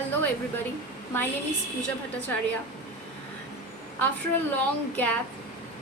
Hello everybody, my name is Puja Bhattacharya. After a long gap,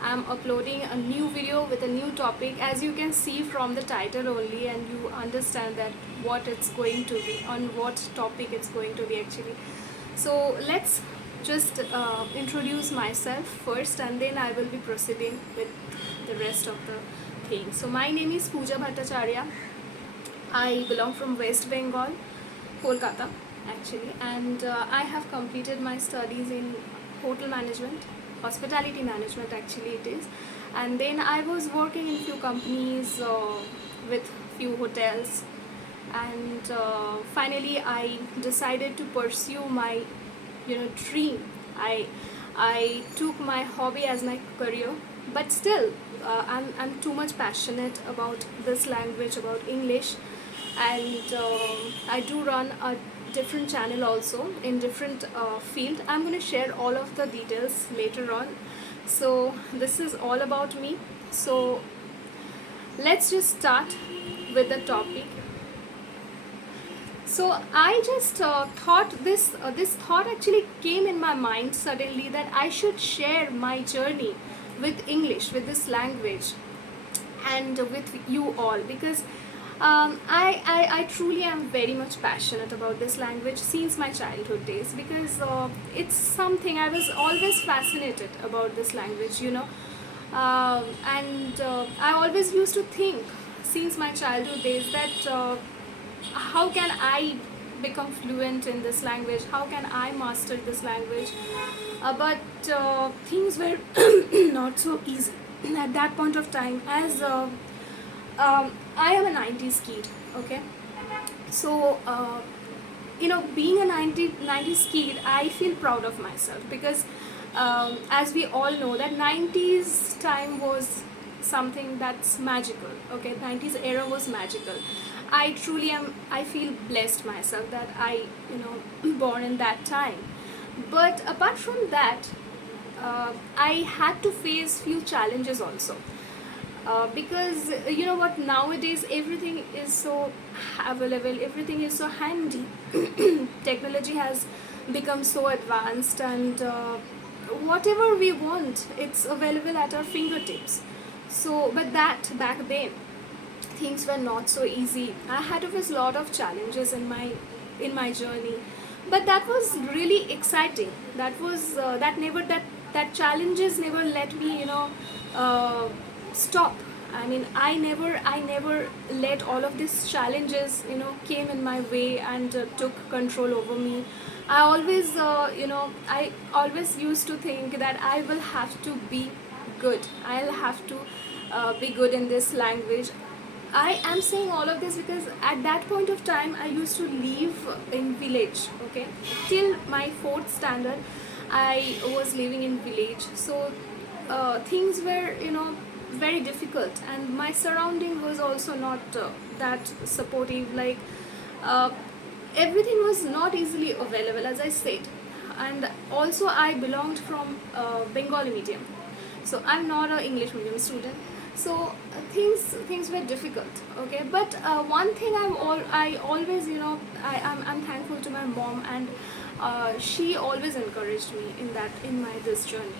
I'm uploading a new video with a new topic, as you can see from the title only, and you understand that what it's going to be, on what topic it's going to be actually. So let's just introduce myself first, and then I will be proceeding with the rest of the thing. So my name is Puja Bhattacharya. I belong from West Bengal, Kolkata actually, and I have completed my studies in hotel management, hospitality management actually it is, and then I was working in few companies with few hotels, and finally I decided to pursue my dream. I took my hobby as my career, but still I'm too much passionate about this language, about English, and I do run a different channel also in different field. I'm going to share all of the details later on. So this is all about me. So let's just start with the topic. So I just thought this thought actually came in my mind suddenly, that I should share my journey with English, with this language, and with you all, because I truly am very much passionate about this language since my childhood days, because it's something I was always fascinated about this language. And I always used to think since my childhood days that how can I become fluent in this language, how can I master this language, but things were not so easy at that point of time, as I am a 90's kid, okay? So, being a 90's kid, I feel proud of myself, because as we all know that 90's time was something that's magical, okay? 90's era was magical. I feel blessed myself that born in that time. But apart from that, I had to face few challenges also, because you know what, nowadays everything is so available, everything is so handy. Technology has become so advanced, and whatever we want, it's available at our fingertips. So but that back then things were not so easy. I had to face a lot of challenges in my journey, but that was really exciting. That was that challenges never let me stop. I mean, I never let all of these challenges came in my way and took control over me. I always used to think that I will have to be good. I'll have to be good in this language. I am saying all of this because at that point of time I used to live in village. Okay, till my fourth standard, I was living in village. So things were very difficult, and my surrounding was also not that supportive. Like uh, everything was not easily available, as I said, and also I belonged from Bengali medium, so I'm not an English medium student. So things were difficult, okay? But one thing I always I'm thankful to my mom, and she always encouraged me in my this journey.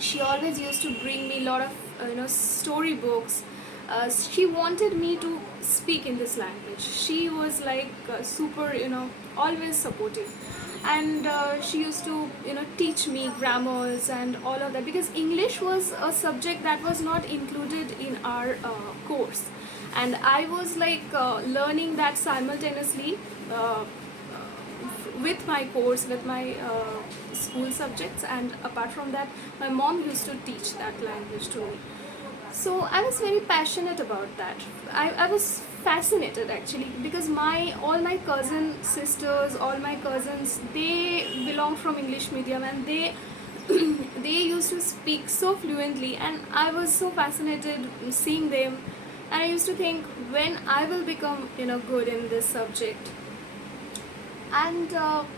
She always used to bring me a lot of storybooks. She wanted me to speak in this language. She was like super always supportive, and she used to teach me grammars and all of that, because English was a subject that was not included in our course, and I was like learning that simultaneously with my course, with my school subjects, and apart from that my mom used to teach that language to me. So I was very passionate about that. I was fascinated actually, because all my cousin sisters, all my cousins, they belong from English medium, and they they used to speak so fluently, and I was so fascinated seeing them, and I used to think, when I will become good in this subject. And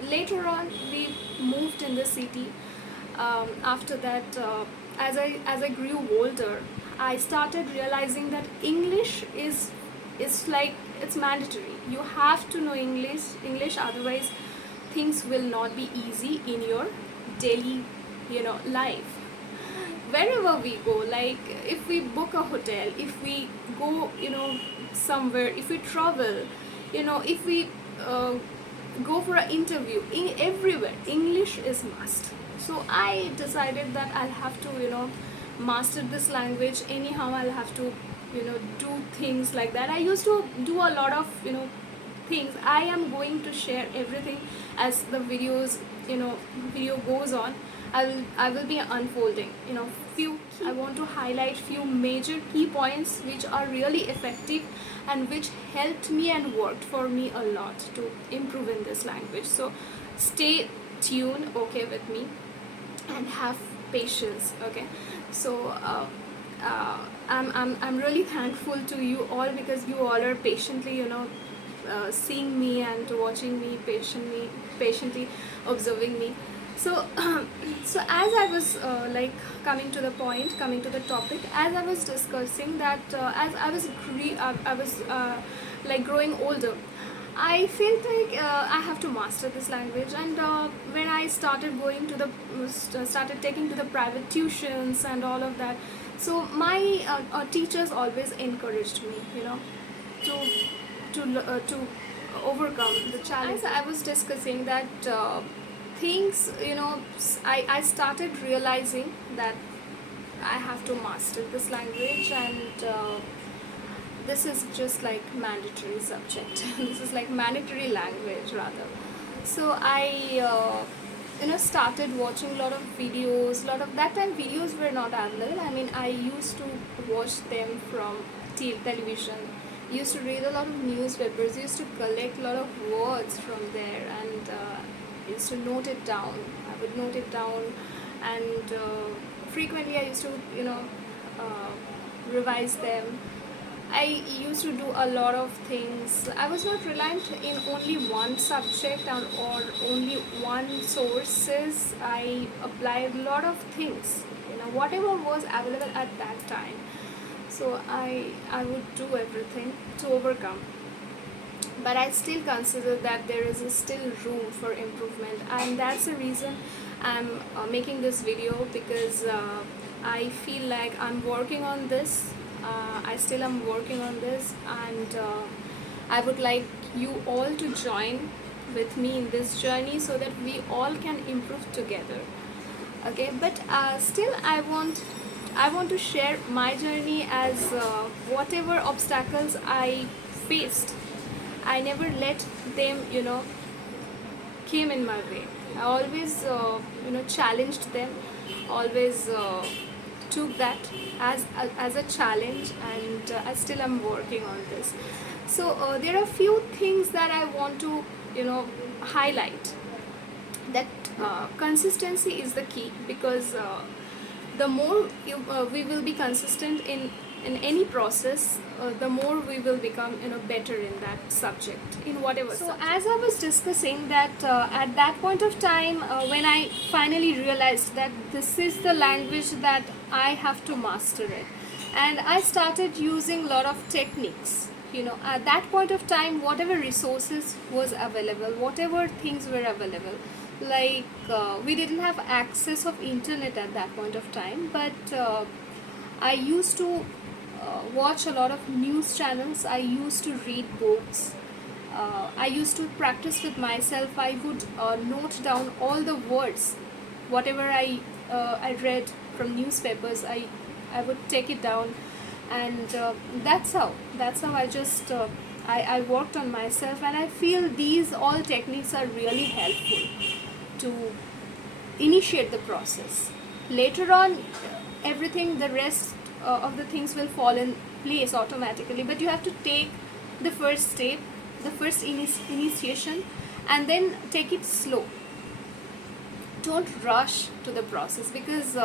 later on we moved in the city. After that, as I grew older, I started realizing that English is like, it's mandatory. You have to know English, otherwise things will not be easy in your daily, life. Wherever we go, like if we book a hotel, if we go, somewhere, if we travel, if we uh, go for an interview, in everywhere English is must. So I decided that I'll have to, master this language anyhow. I'll have to, do things like that. I used to do a lot of, things. I am going to share everything as the video goes on. I will be unfolding, few. I want to highlight few major key points which are really effective and which helped me and worked for me a lot to improve in this language. So stay tuned, okay, with me, and have patience, okay. So I'm really thankful to you all, because you all are patiently, seeing me and watching me, patiently observing me. So so as I was like coming to the point, coming to the topic, as I was discussing that, as I was like growing older, I felt like I have to master this language. And when I started going to the started taking to the private tuitions and all of that, so my teachers always encouraged me, to to overcome the challenge. As I was discussing that, things, I started realizing that I have to master this language, and this is just like mandatory subject. This is like mandatory language rather. So I started watching a lot of videos. Lot of that time videos were not available. I mean, I used to watch them from television, used to read a lot of newspapers, used to collect a lot of words from there, and used to note it down. I would note it down, and frequently I used to revise them. I used to do a lot of things. I was not reliant in only one subject or only one sources. I applied a lot of things, whatever was available at that time. So I would do everything to overcome. But I still consider that there is still room for improvement, and that's the reason I'm making this video, because I feel like I'm working on this. I still am working on this, and I would like you all to join with me in this journey so that we all can improve together. Okay, but still I want to share my journey, as whatever obstacles I faced, I never let them, came in my way. I always, challenged them, always took that as a challenge, and I still am working on this. So there are few things that I want to, highlight. That consistency is the key, because the more we will be consistent in any process, the more we will become, better in that subject, in whatever. So subject. As I was discussing that, at that point of time, when I finally realized that this is the language that I have to master it, and I started using a lot of techniques. At that point of time, whatever resources was available, whatever things were available, like we didn't have access of internet at that point of time, but I used to watch a lot of news channels. I used to read books. I used to practice with myself. I would note down all the words, whatever I read from newspapers. I would take it down, and that's how I just I worked on myself, and I feel these all techniques are really helpful to initiate the process. Later on, everything, the rest of the things will fall in place automatically, but you have to take the first step, the first initiation, and then take it slow. Don't rush to the process, because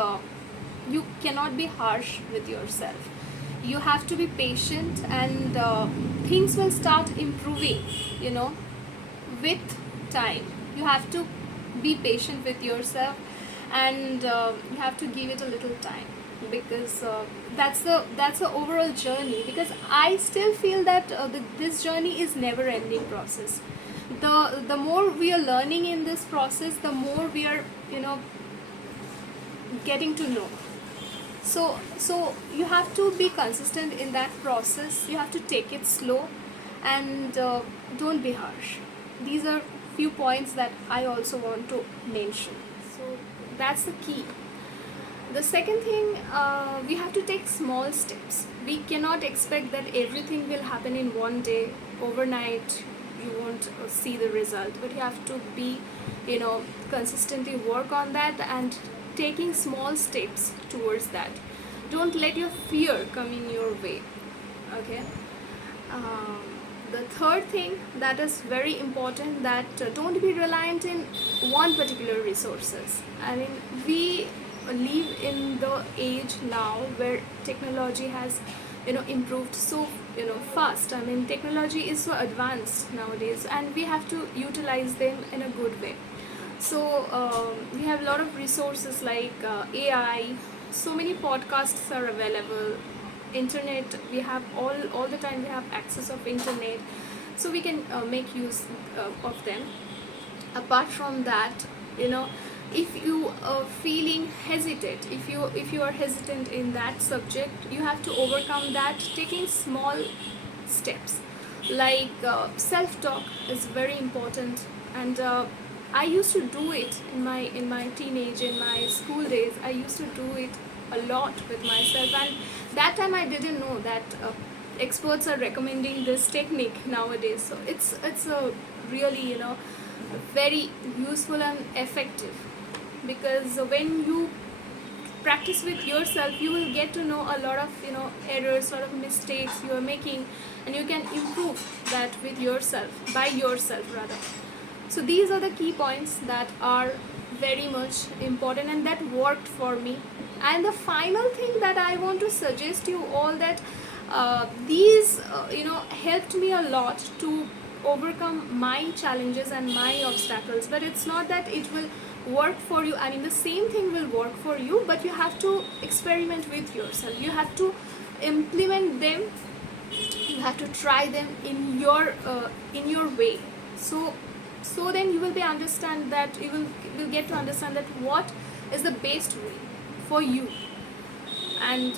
you cannot be harsh with yourself. You have to be patient, and things will start improving, with time. You have to be patient with yourself, and you have to give it a little time, because that's the overall journey. Because I still feel that this journey is never ending process. the more we are learning in this process, the more we are, getting to know. So you have to be consistent in that process. You have to take it slow, and don't be harsh. These are few points that I also want to mention. So that's the key. The second thing, we have to take small steps. We cannot expect that everything will happen in one day, overnight. You won't see the result, but you have to be, consistently work on that and taking small steps towards that. Don't let your fear come in your way. Okay. Um, the third thing that is very important, that don't be reliant in one particular resources. I mean, we live in the age now where technology has improved so fast. I mean, technology is so advanced nowadays, and we have to utilize them in a good way. So we have a lot of resources like AI. So many podcasts are available. Internet, we have all the time, we have access of internet, so we can make use of them. Apart from that, if you are feeling hesitant, if you are hesitant in that subject, you have to overcome that taking small steps. Like self talk is very important, and I used to do it in my teenage, in my school days. I used to do it a lot with myself, and that time I didn't know that experts are recommending this technique nowadays. So it's a really very useful and effective, because when you practice with yourself, you will get to know a lot of errors, a lot of mistakes you are making, and you can improve that with yourself, by yourself rather. So these are the key points that are very much important and that worked for me. And the final thing that I want to suggest you all, that these helped me a lot to overcome my challenges and my obstacles. But it's not that it will work for you. I mean, the same thing will work for you, but you have to experiment with yourself. You have to implement them. You have to try them in your way. So then you will be understand that you will get to understand that what is the best way for you, and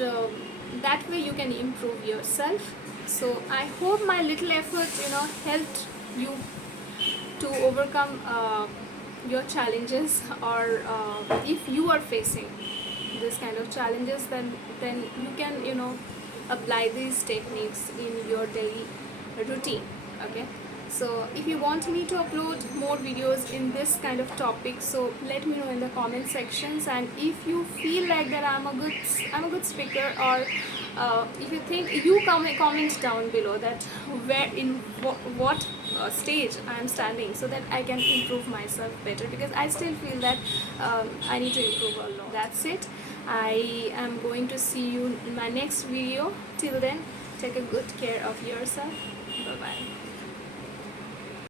that way you can improve yourself. So I hope my little effort helped you to overcome your challenges, or if you are facing this kind of challenges, then you can apply these techniques in your daily routine. Okay. So if you want me to upload more videos in this kind of topic, so let me know in the comment sections. And if you feel like that I'm a good speaker, or if you think, you comment down below that where in what stage I am standing, so that I can improve myself better, because I still feel that I need to improve a lot. That's it. I am going to see you in my next video. Till then, take a good care of yourself. Bye bye.